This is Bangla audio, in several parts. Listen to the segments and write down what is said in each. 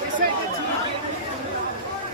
They say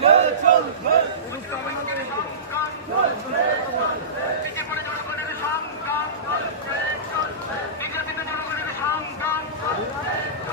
Çol, çol.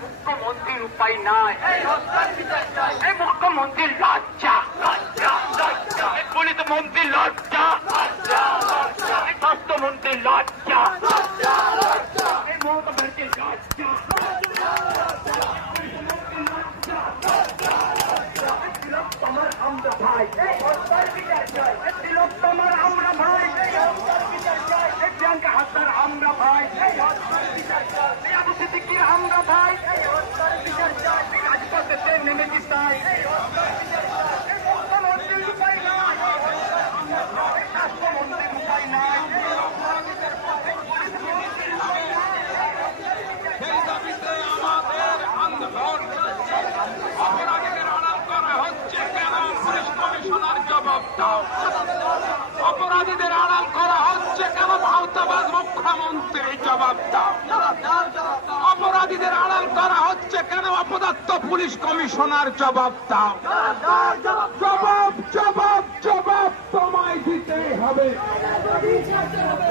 মুখ্যমন্ত্রীর উপায় নাই। এই মুখ্যমন্ত্রীর লজ্জা। এই মন্ত্রীর লজ্জা। এই স্বাস্থ্যমন্ত্রীর লজ্জা। এই মমতা লজ্জা তোমার আমরা ভাই এই হত্যার বিচার চাই এই তিলোত্তমার আমরা ভাই এই হত্যার বিচার চাই এই প্রিয়াঙ্কা হাসদার আমরা ভাই এই হত্যার বিচার চাই এই আবু সিদ্দিকির আমরা ভাই এই হত্যার বিচার চাই এই রাজপথে নেমেছি তাই এই হত্যার বিচার চাই এই মুখ্যমন্ত্রীর উপায় নাই এই স্বাস্থ্যমন্ত্রীর উপায় নাই এই হত্যার বিচার চাই এই পুলিশ মন্ত্রীর উপায় নাই সেই দাবিতে আমাদের আন্দোলন অপরাধীদের আড়াল করা হচ্ছে কেন পুলিশ কমিশনার জবাব দাও অপরাধীদের আড়াল করা হচ্ছে কেন ভাওতাবাজ মুখ্যমন্ত্রী জবাব দাও। অপরাধীদের আড়াল করা হচ্ছে কেন? অপদার্থ পুলিশ কমিশনার জবাব দাও। জবাব জবাব জবাব তোমায় দিতে হবে।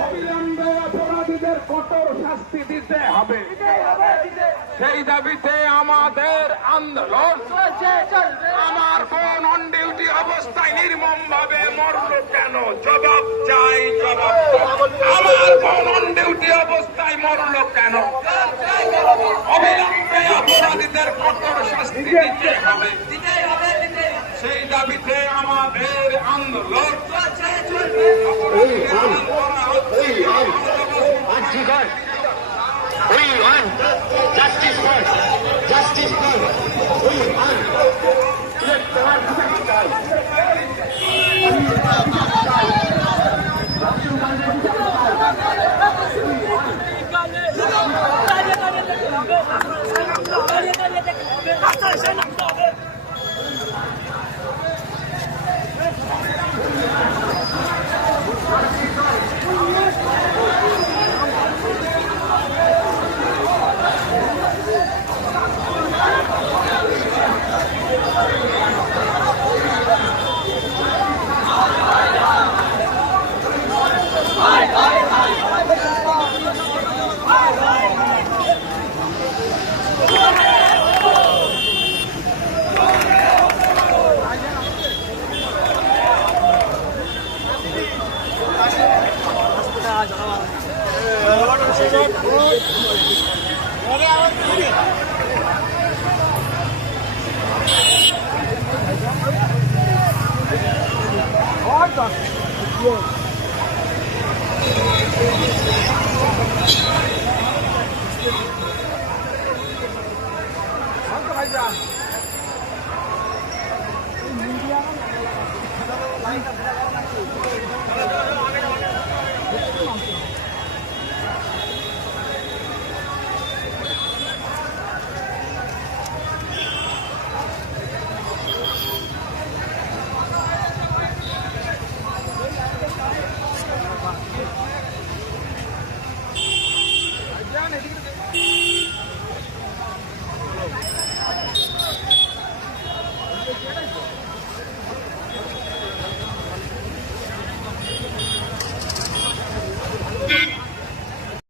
অবিলম্বে অপরাধীদের কঠোর শাস্তি দিতে হবে। সেই দাবিতে আমাদের আন্দোলন আমার বোন অন ডিউটি অবস্থায় নির্মম মরল কেন? জবাব চাই জবাব। আমার বোন অন ডিউটি অবস্থায় মরল কেন? অবিলম্বে অপরাধীদের কঠোর শাস্তি দিতে হবে। সেই দাবিতে আমাদের আন্দোলন। We want justice for justice for we want 放，耶、yeah.。